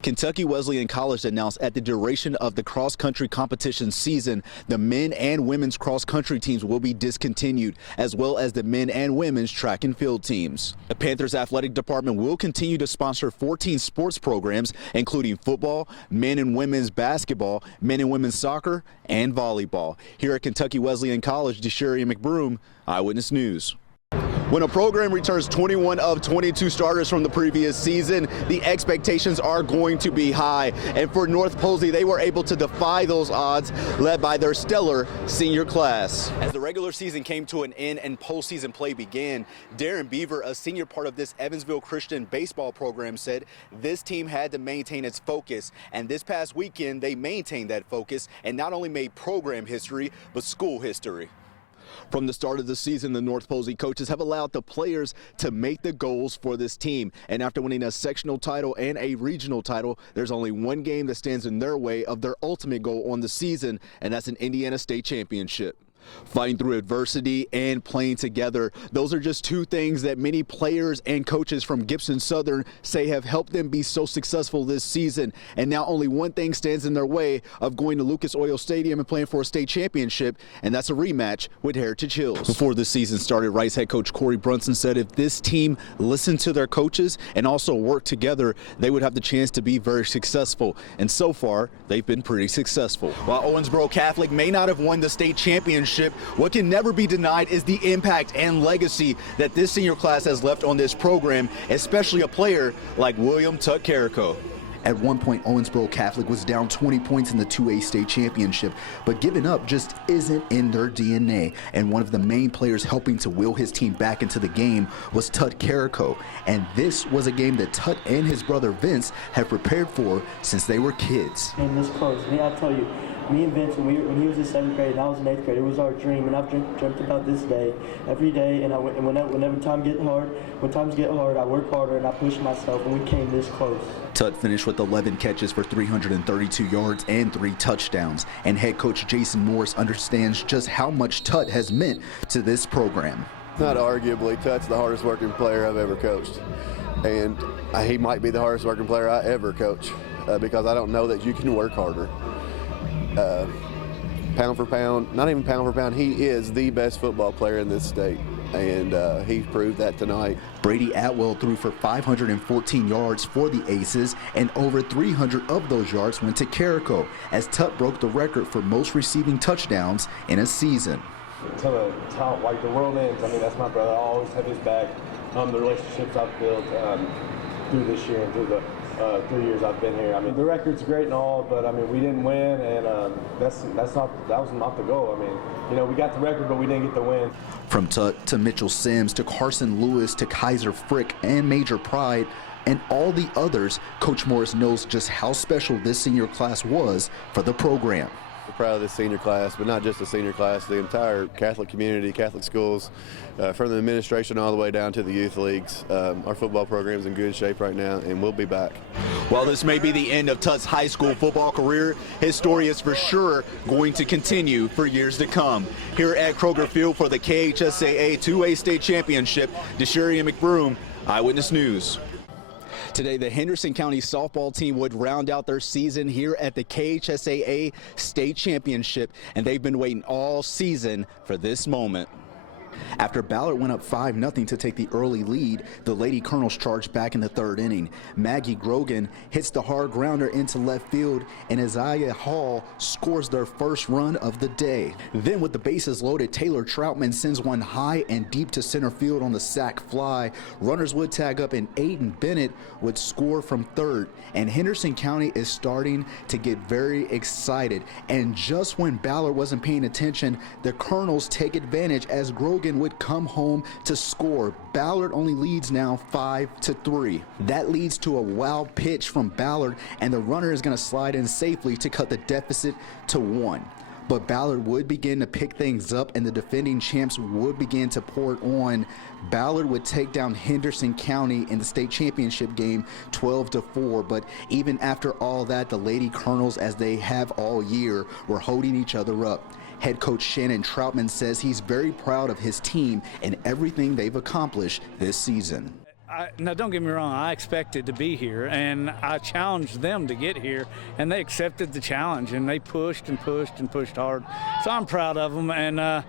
Kentucky Wesleyan College announced at the duration of the cross-country competition season, the men and women's cross-country teams will be discontinued, as well as the men and women's track and field teams. The Panthers athletic department will continue to sponsor 14 sports programs, including football, men and women's basketball, men and women's soccer, and volleyball. Here at Kentucky Wesleyan College, DeSherion McBroom, Eyewitness News. When a program returns 21 of 22 starters from the previous season, the expectations are going to be high. And for North Posey, they were able to defy those odds, led by their stellar senior class. As the regular season came to an end and postseason play began, Darren Beaver, a senior part of this Evansville Christian baseball program, said this team had to maintain its focus. And this past weekend, they maintained that focus and not only made program history, but school history. From the start of the season, the North Posey coaches have allowed the players to make the goals for this team. And after winning a sectional title and a regional title, there's only one game that stands in their way of their ultimate goal on the season, and that's an Indiana State Championship. Fighting through adversity and playing together, those are just two things that many players and coaches from Gibson Southern say have helped them be so successful this season. And now only one thing stands in their way of going to Lucas Oil Stadium and playing for a state championship, and that's a rematch with Heritage Hills. Before this season started, Rice head coach Corey Brunson said if this team listened to their coaches and also worked together, they would have the chance to be very successful. And so far, they've been pretty successful. While Owensboro Catholic may not have won the state championship, what can never be denied is the impact and legacy that this senior class has left on this program, especially a player like William Tuck Carrico. At one point, Owensboro Catholic was down 20 points in the 2A state championship, but giving up just isn't in their DNA. And one of the main players helping to will his team back into the game was Tuck Carrico. And this was a game that Tuck and his brother Vince have prepared for since they were kids. And this close, I tell you, me and Vince, when he was in 7th grade and I was in 8th grade, it was our dream, and I've dreamt about this day every day. And whenever times get hard, I work harder and I push myself, and we came this close. Tutt finished with 11 catches for 332 yards and 3 touchdowns. And head coach Jason Morris understands just how much Tutt has meant to this program. Not arguably, Tutt's the hardest working player I've ever coached. And he might be the hardest working player I ever coach because I don't know that you can work harder. Pound for pound, not even pound for pound, he is the best football player in this state, and he proved that tonight. Brady Atwell threw for 514 yards for the Aces, and over 300 of those yards went to Carrico, as Tutt broke the record for most receiving touchdowns in a season. Until like the world ends, I mean, that's my brother. I always have his back. The relationships I've built through this year and through the 3 years I've been here. I mean, the record's great and all, but I mean, we didn't win, and that was not the goal. I mean, you know, we got the record, but we didn't get the win. From Tutt to Mitchell Sims to Carson Lewis to Kaiser Frick and Major Pride and all the others, Coach Morris knows just how special this senior class was for the program. We're proud of this senior class, but not just the senior class, the entire Catholic community, Catholic schools, from the administration all the way down to the youth leagues. Our football program's in good shape right now, and we'll be back. While this may be the end of Tutt's high school football career, his story is for sure going to continue for years to come. Here at Kroger Field for the KHSAA 2A State Championship, DeSherion McBroom, Eyewitness News. Today, the Henderson County softball team would round out their season here at the KHSAA State Championship, and they've been waiting all season for this moment. After Ballard went up 5-0 to take the early lead, the Lady Colonels charged back in the 3rd inning. Maggie Grogan hits the hard grounder into left field, and Isaiah Hall scores their first run of the day. Then with the bases loaded, Taylor Troutman sends one high and deep to center field on the sac fly. Runners would tag up, and Aiden Bennett would score from 3rd. And Henderson County is starting to get very excited. And just when Ballard wasn't paying attention, the Colonels take advantage as Grogan would come home to score. Ballard only leads now 5-3. That leads to a wild pitch from Ballard, and the runner is going to slide in safely to cut the deficit to 1. But Ballard would begin to pick things up, and the defending champs would begin to pour it on. Ballard would take down Henderson County in the state championship game 12-4. But even after all that, the Lady Colonels, as they have all year, were holding each other up. Head coach Shannon Troutman says he's very proud of his team and everything they've accomplished this season. Now, don't get me wrong, I expected to be here, and I challenged them to get here, and they accepted the challenge, and they pushed and pushed and pushed hard. So I'm proud of them, and,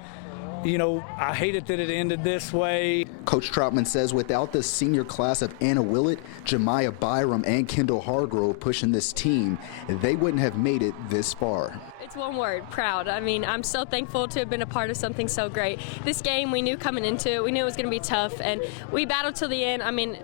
you know, I hated that it ended this way. Coach Troutman says without the senior class of Anna Willett, Jemiah Byram, and Kendall Hargrove pushing this team, they wouldn't have made it this far. It's one word, proud. I mean, I'm so thankful to have been a part of something so great. This game, we knew coming into it, we knew it was going to be tough, and we battled till the end. I mean,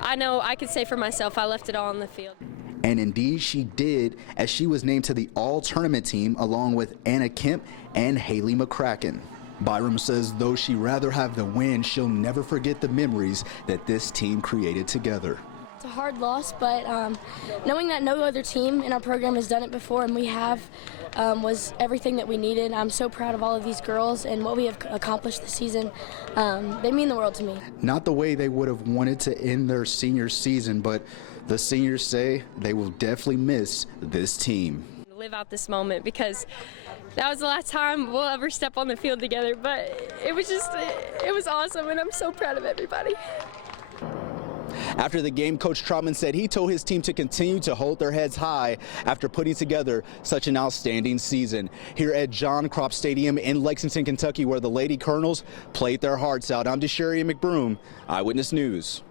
I know I could say for myself, I left it all on the field. And indeed she did, as she was named to the all-tournament team along with Anna Kemp and Haley McCracken. Byram says though she'd rather have the win, she'll never forget the memories that this team created together. It's a hard loss, but knowing that no other team in our program has done it before and we have was everything that we needed. I'm so proud of all of these girls and what we have accomplished this season. They mean the world to me. Not the way they would have wanted to end their senior season, but the seniors say they will definitely miss this team. Live out this moment because that was the last time we'll ever step on the field together, but it was awesome, and I'm so proud of everybody. After the game, Coach Troutman said he told his team to continue to hold their heads high after putting together such an outstanding season. Here at John Kropp Stadium in Lexington, Kentucky, where the Lady Colonels played their hearts out, I'm DeSherion McBroom, Eyewitness News.